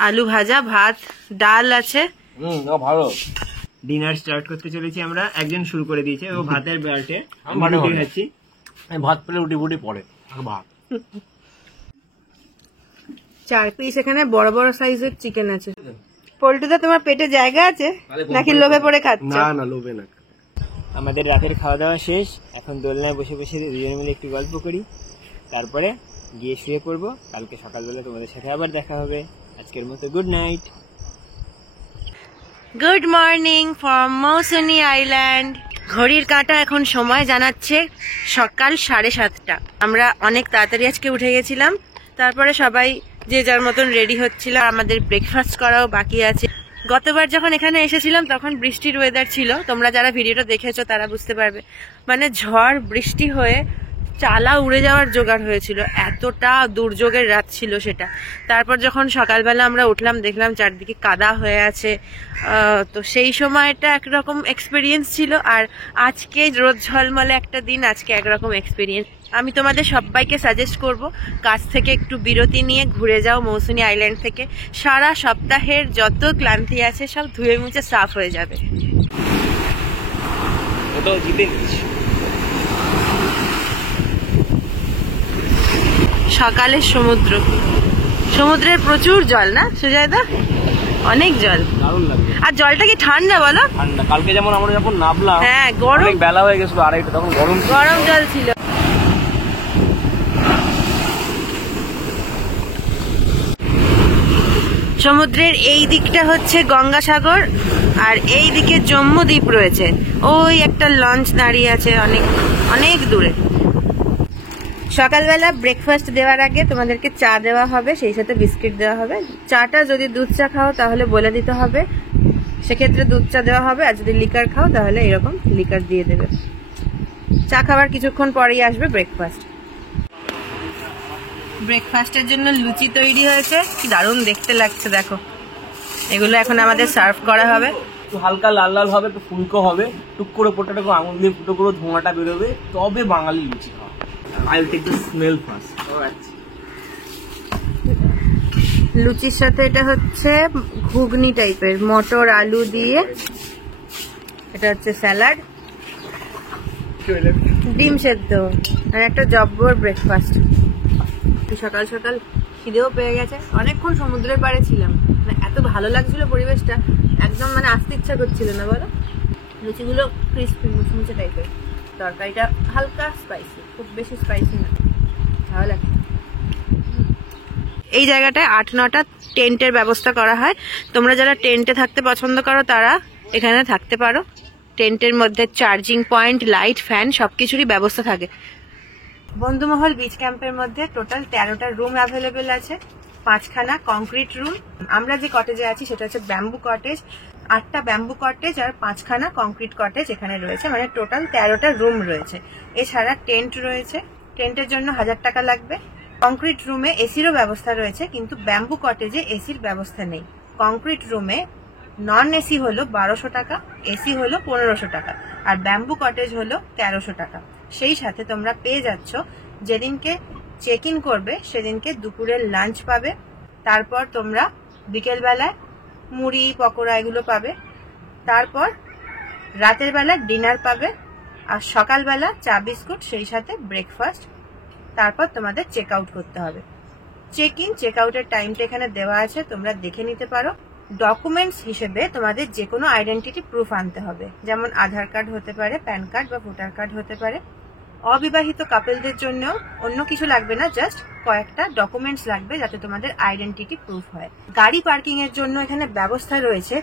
আলু ভাজা, ভাত, ডাল আছে। ভালো। ডিনার স্টার্ট করতে চলেছি আমরা। একজন শুরু করে দিয়েছে, ও ভাতের বেল্টে খাচ্ছি। ভাত পেলে রুটি ফুটি পড়ে, ভাত 4 পিস এখানে বড় বড় সাইজের চিকেন আছে। পোল্টুদা, তোমার পেটে জায়গা আছে নাকি লোভে পড়ে খাচ্ছ? না, লোভে না। আমাদের রাতের খাওয়া দাওয়া শেষ, এখন দোলনায় বসে বসে দুজনে মিলে একটু গল্প করি, তারপরে গিয়ে শুয়ে পড়বো। কালকে সকালবেলা তোমাদের সাথে আবার দেখা হবে। আজকের মতো good night. Good morning from Mousumi island. ঘড়ির কাঁটা এখন সময় জানাচ্ছে সকাল 7:30। আমরা অনেক তাড়াতাড়ি আজকে উঠে গেছিলাম। তারপরে সবাই যে যার মতন রেডি হচ্ছিল। আমাদের ব্রেকফাস্ট করাও বাকি আছে। গতবার যখন এখানে এসেছিলাম তখন বৃষ্টির ওয়েদার ছিল, তোমরা যারা ভিডিওটা দেখেছো তারা বুঝতে পারবে। মানে ঝড় বৃষ্টি হয়ে চালা উড়ে যাওয়ার জোগাড় হয়েছিল, এতটা দুর্যোগের রাত ছিল সেটা। তারপর যখন সকালবেলা আমরা উঠলাম দেখলাম চারদিকে কাদা হয়ে আছে। তো সেই সময়টা একরকম এক্সপিরিয়েন্স ছিল। আর আজকে রোদ ঝলমলে একটা দিন, আজকে একরকম এক্সপিরিয়েন্স। আমি তোমাদের সবাইকে সাজেস্ট করব কাজ থেকে একটু বিরতি নিয়ে ঘুরে যাও মৌসুমী আইল্যান্ড থেকে। সারা সপ্তাহের যত ক্লান্তি আছে সব ধুয়ে মুছে সাফ হয়ে যাবে। সকালের সমুদ্র, সমুদ্রের প্রচুর জল না সুজয়দা, অনেক জল। দারুণ লাগবে। আর জলটা কি ঠান্ডা বলো? ঠান্ডা। কালকে যেমন আমরা যখন নামলাম, হ্যাঁ গরম, অনেক বেলা হয়ে গেছিল, আড়াইটা, তখন গরম গরম জল ছিল। সমুদ্রের এই দিকটা হচ্ছে গঙ্গাসাগর আর এই দিকে জম্মু দ্বীপ রয়েছে। ওই একটা লঞ্চ দাঁড়িয়ে আছে অনেক অনেক দূরে। সকালবেলা ব্রেকফাস্ট দেওয়ার আগে তোমাদেরকে চা দেওয়া হবে, সেই সাথে বিস্কিট দেওয়া হবে। চাটা যদি দুধ চা খাও তাহলে বলে দিতে হবে, সেক্ষেত্রে দুধ চা দেওয়া হবে, আর যদি লিকার খাও তাহলে এরকম লিকার দিয়ে দেবে। চা খাবার কিছুক্ষণ পরেই আসবে ব্রেকফাস্ট। ব্রেকফাস্টের জন্য লুচি তৈরি হয়েছে, কি দারুণ দেখতে লাগছে দেখো। এগুলো এখন আমাদের সার্ভ করা হবে। একটু হালকা লাল লাল হবে, একটু ফুলকো হবে, টুক করে পোটাটা আঙুল দিয়ে ফুটো করে ধোঁয়াটা বেরোবে, তবে বাঙালি লুচি খাওয়া। I will take the smell first. লুচির সাথে এটা হচ্ছে ঘুগনি টাইপের, মটর আলু দিয়ে। এটা হচ্ছে স্যালাড, ডিম সেদ্ধ, আর একটা জব্বর ব্রেকফাস্ট। সকাল সকাল খিদেও পেয়ে গেছে, অনেকক্ষণ সমুদ্রের পাড়ে ছিলাম, মানে এত ভালো লাগছিল পরিবেশটা, একদম মানে আসতে ইচ্ছা করছিল না বলো। লুচিগুলো ক্রিস্পি মুচমুচে টাইপের, তরকারিটা হালকা স্পাইসি, খুব বেশি স্পাইসি না, ভালো লাগছে। এই জায়গাটায় 8-9টা টেন্টের ব্যবস্থা করা হয়। তোমরা যারা টেন্টে থাকতে পছন্দ করো তারা এখানে থাকতে পারো। টেন্টের মধ্যে চার্জিং পয়েন্ট, লাইট, ফ্যান সবকিছুরই ব্যবস্থা থাকে। বন্ধুমহল বিচ ক্যাম্পের মধ্যে টোটাল 13টা রুম অ্যাভেলেবেল আছে, 5খানা কংক্রিট রুম। আমরা যে কটেজে আছি সেটা হচ্ছে ব্যাম্বু কটেজ। 8টা ব্যাম্বু কটেজ আর 5খানা কংক্রিট কটেজ এখানে রয়েছে, মানে টোটাল 13টা রুম রয়েছে। এছাড়া টেন্ট রয়েছে, টেন্টের জন্য 1000 টাকা লাগবে। কংক্রিট রুমে এসিরও ব্যবস্থা রয়েছে, কিন্তু ব্যাম্বু কটেজে এসির ব্যবস্থা নেই। কংক্রিট রুমে নন এসি হলো 1200 টাকা, এসি হলো 1500 টাকা, আর ব্যাম্বু কটেজ হলো 1300 টাকা। সেই সাথে তোমরা পেয়ে যাচ্ছ, যেদিনকে চেক ইন করবে সেদিনকে দুপুরের লাঞ্চ পাবে, তারপর তোমরা বিকেল বেলায় মুড়ি পকোড়া এগুলো পাবে, তারপর রাতের বেলা ডিনার পাবে, আর সকালবেলা চা বিস্কুট, সেই সাথে ব্রেকফাস্ট। তারপর তোমাদের চেক আউট করতে হবে। চেক ইন চেক আউটের টাইমটা এখানে দেওয়া আছে, তোমরা দেখে নিতে পারো। ডকুমেন্টস হিসেবে তোমাদের যে কোনো আইডেন্টিটি প্রুফ আনতে হবে, যেমন আধার কার্ড হতে পারে, প্যান কার্ড বা ভোটার কার্ড হতে পারে। অবিবাহিত কাপলদের জন্য অন্য কিছু লাগবে না, জাস্ট কয়েকটা ডকুমেন্টস লাগবে যাতে তোমাদের আইডেন্টিটি প্রুফ হয়। গাড়ি পার্কিং এর জন্য এখানে ব্যবস্থা রয়েছে,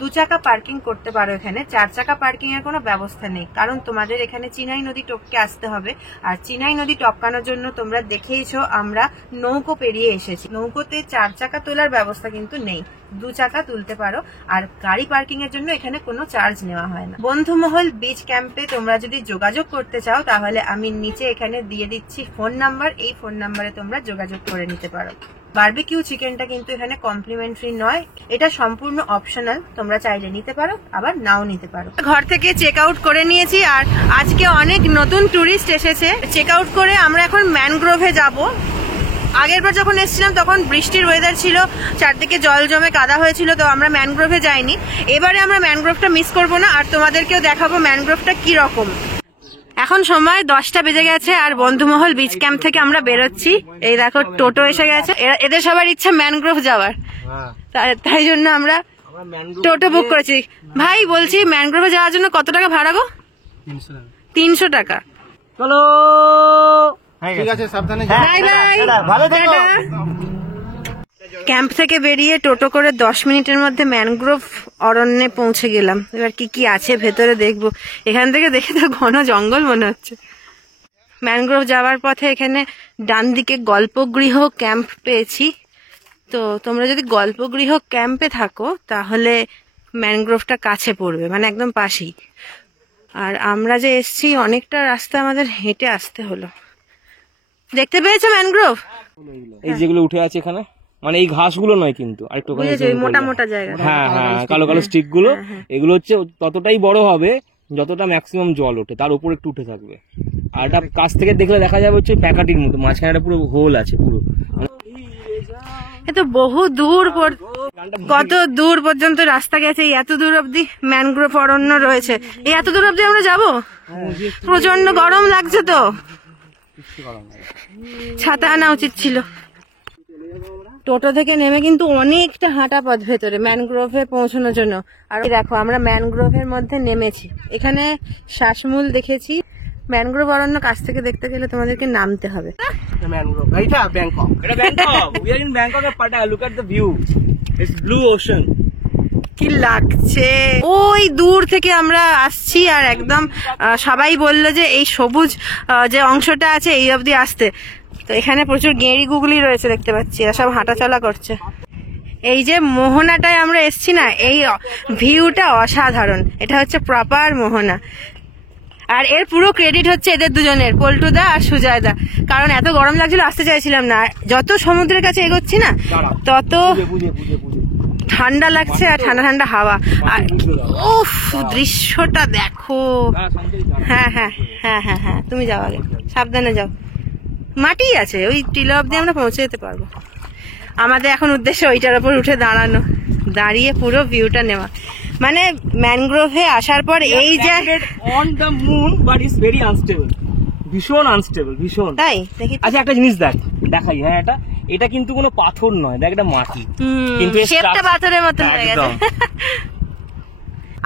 2 চাকা পার্কিং করতে পারো এখানে, 4 চাকা পার্কিং এর কোনো ব্যবস্থা নেই, কারণ তোমাদের এখানে চিনাই নদী টপকে আসতে হবে। আর চিনাই নদী টপকানোর জন্য তোমরা দেখেইছো আমরা নৌকো পেরিয়ে এসেছি, নৌকোতে 4 চাকা তোলার ব্যবস্থা কিন্তু নেই, 2 চাকা তুলতে পারো। আর গাড়ি পার্কিং এর জন্য এখানে কোনো চার্জ নেওয়া হয় না। বন্ধুমহল বিচ ক্যাম্পে তোমরা যদি যোগাযোগ করতে চাও তাহলে আমি নিচে এখানে দিয়ে দিচ্ছি ফোন নাম্বার, এই ফোন নাম্বারে তোমরা যোগাযোগ করে নিতে পারো। বারবিকিউ চিকেনটা কিন্তু এখানে কমপ্লিমেন্টারি নয়, এটা সম্পূর্ণ অপশনাল, তোমরা চাইলে নিতে পারো আবার নাও নিতে পারো। ঘর থেকে চেক আউট করে নিয়েছি, আর আজকে অনেক নতুন টুরিস্ট এসেছে। চেক আউট করে আমরা এখন ম্যানগ্রোভে যাব। আগের বার যখন এসেছিলাম তখন বৃষ্টির ওয়েদার ছিল, চারদিকে জল জমে কাদা হয়েছিল, তো আমরা ম্যানগ্রোভে যাইনি। এবারে আমরা ম্যানগ্রোভটা মিস করবো না, আর তোমাদেরকেও দেখাবো ম্যানগ্রোভটা কি রকম। এখন সময় 10টা বেজে গেছে, আর বন্ধুমহল বিচ ক্যাম্প থেকে আমরা বেরোচ্ছি। এই দেখো টোটো এসে গেছে, এদের সবার ইচ্ছা ম্যানগ্রোভ যাওয়ার, তাই জন্য আমরা টোটো বুক করেছি। ভাই বলছি ম্যানগ্রোভে যাওয়ার জন্য কত টাকা ভাড়া গো? 300 টাকা। চলো, ঠিক আছে, সাবধানে বাই বাই, ভালো থেকো। ক্যাম্প থেকে বেরিয়ে টোটো করে 10 মিনিটের মধ্যে ম্যানগ্রোভ অরণ্যে পৌঁছে গেলাম। এবার কি কি আছে ভেতরে দেখবো, এখান থেকে দেখে তো ঘন জঙ্গল মনে হচ্ছে। ম্যানগ্রোভ যাওয়ার পথে এখানে ডান দিকে গল্পগৃহ ক্যাম্প পেয়েছি, তো তোমরা যদি গল্পগৃহ ক্যাম্পে থাকো তাহলে ম্যানগ্রোভটা কাছে পড়বে, মানে একদম পাশেই। আর আমরা যে এসছি অনেকটা রাস্তা আমাদের হেঁটে আসতে হলো। দেখতে পেয়েছো ম্যানগ্রোভ? এই যেগুলো উঠে আছে এখানে, মানে এই ঘাসগুলো নয় কিন্তু, আরেকটু মোটা মোটা জায়গা, হ্যাঁ হ্যাঁ, কালো কালো স্টিক গুলো, এগুলো হচ্ছে ততটাই বড় হবে যতটা ম্যাক্সিমাম জল ওঠে, তার উপর একটু উঠে থাকবে। আর এটা কাছ থেকে দেখলে দেখা যাবে হচ্ছে প্যাকাটির মতো, মাঝখানে পুরো হোল আছে পুরো। তো বহু দূর, কত দূর পর্যন্ত রাস্তা গেছে, এত দূর অব্দি ম্যানগ্রোভ অরণ্য রয়েছে। এই এত দূর অব্দি আমরা যাবো? প্রচন্ড গরম লাগছে তো, ছাতা আনা উচিত ছিল। টোটো থেকে নেমে কিন্তু অনেকটা হাঁটা পথ ভেতরে ম্যানগ্রোভে পৌঁছানোর জন্য। আর দেখো আমরা ম্যানগ্রোভের মধ্যে নেমেছি। এখানে শ্বাসমূল দেখেছি। ম্যানগ্রোভ অরণ্য কাছ থেকে দেখতে গেলে তোমাদেরকে নামতে হবে। ম্যানগ্রোভ এটা ব্যাংকক, এটা Bangkok. We are in Bangkok এর Pattaya. Look at the view, it's blue ocean. কি লাগছে, ওই দূর থেকে আমরা আসছি আর একদম সবাই বললো যে এই সবুজ যে অংশটা আছে এই অবধি আসতে। তো এখানে প্রচুর গেঁড়ি গুগলি রয়েছে দেখতে পাচ্ছি, এরা সব হাঁটাচলা করছে। এই যে মোহনাটায় আমরা এসছি না, এই ভিউটা অসাধারণ। এটা হচ্ছে প্রপার মোহনা। আর এর পুরো ক্রেডিট হচ্ছে এদের দুজনের, পল্টুদা আর সুজয়দা। কারণ এত গরম লাগছিল, আসতে চাইছিলাম না। যত সমুদ্রের কাছে এগোচ্ছি না তত ঠান্ডা লাগছে আর ঠান্ডা ঠান্ডা হাওয়া। আর উফ, দৃশ্যটা দেখো। হ্যাঁ হ্যাঁ হ্যাঁ হ্যাঁ হ্যাঁ, তুমি যাও আগে, সাবধানে যাও। মাটি আছে, ওই টিলা অব্দি আমরা পৌঁছে যেতে পারবো। আমাদের এখন উদ্দেশ্য ওইটার উপর উঠে দাঁড়ানো, দাঁড়িয়ে পুরো ভিউটা নেওয়া। মানে ম্যানগ্রোভে আসার পর এই যে on the moon, but it's very unstable, ভীষণ আনস্টেবল, ভীষণ। তাই দেখি। আচ্ছা একটা জিনিস দেখাই। হ্যাঁ, এটা কিন্তু কোনো পাথর নয়, দেখ এটা মাটি, কিন্তু শেপটা পাথরের মতন হয়ে গেছে।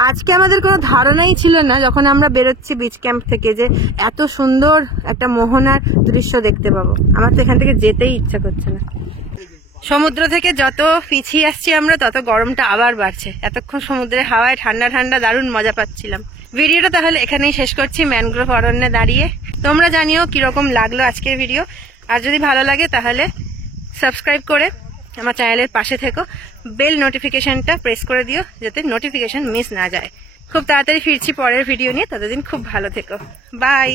আজকে আমাদের কোনো ধারণাই ছিল না যখন আমরা বেরোচ্ছি বিচ ক্যাম্প থেকে যে এত সুন্দর একটা মোহনার দৃশ্য দেখতে পাবো। আমার তো এখান থেকে যেতেই ইচ্ছা করছে না। সমুদ্র থেকে যত পিছিয়ে আসছি আমরা তত গরমটা আবার বাড়ছে। এতক্ষণ সমুদ্রের হাওয়ায় ঠান্ডা ঠান্ডা দারুণ মজা পাচ্ছিলাম। ভিডিওটা তাহলে এখানেই শেষ করছি, ম্যানগ্রোভ অরণ্যে দাঁড়িয়ে। তোমরা জানিও কিরকম লাগলো আজকের ভিডিও। আর যদি ভালো লাগে তাহলে সাবস্ক্রাইব করে আমার চ্যানেলের পাশে থেকো। বেল নোটিফিকেশনটা প্রেস করে দিও যাতে নোটিফিকেশন মিস না যায়। খুব তাড়াতাড়ি ফিরছি পরের ভিডিও নিয়ে, ততদিন খুব ভালো থেকো। বাই।